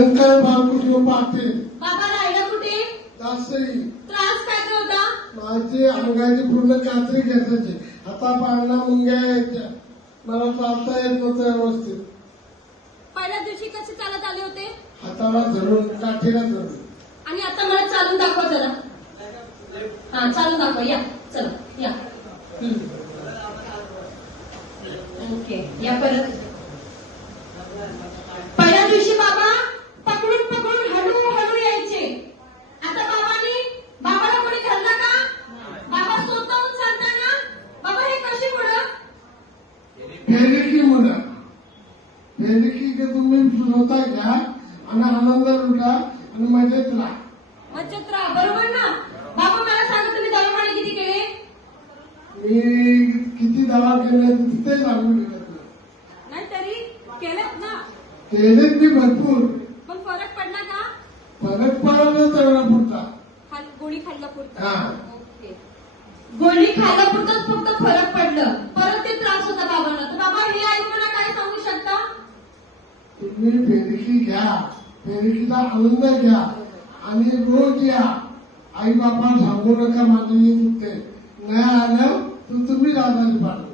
शंकर बाबू पाटील. बाबा राहिला कुठे? दासई. त्रास काय होता? माझी अंगाची पूर्ण कात्री घ्यायची. आता पाळणा मुंग्या यायच्या. मला चालता येत नव्हतं व्यवस्थित. पहिल्या दिवशी कसे चालत आले होते? हाताला धरून, काठीला धरून. आणि आता मला चालून दाखवा जरा. हा चालून दाखवा. या चला या. ओके या परत. पहिल्या दिवशी बाबा पकडून पकडून हळूहळू यायचे. आता बाबाला कोणी धरला का? बाबा स्वतःहून सांगता ना? बाबा हे कशी पुढं? फेरिकी मुलं. फेरिकी के तुम्ही स्वतः घ्या आणि आनंद लुटा आणि मजेत राहा. मजेत राहा. बरोबर ना? बाबा मला सांगा तुम्ही दवाखाने किती केले? मी किती दवाखाने तिथे सांगून गेले. नाही तरी केलेत ना? केलेत मी भरपूर. पण फरक पडला का? फरक पडला तेवढा पुरता. गोळी खाल्ला पुरता. हा. ओके. गोळी खाल्ला पुरताच फक्त फरक पडलं. परत ते त्रास होता बाबांना. तर बाबा हे ऐकून काय सांगू शकता? तुम्ही फेरिकी घ्या. फेरिकीचा आनंद घ्या आणि रोज या. आई बापा सांगू नका माझी दुखते. नाही आलं तर तुम्ही आजारी पडा.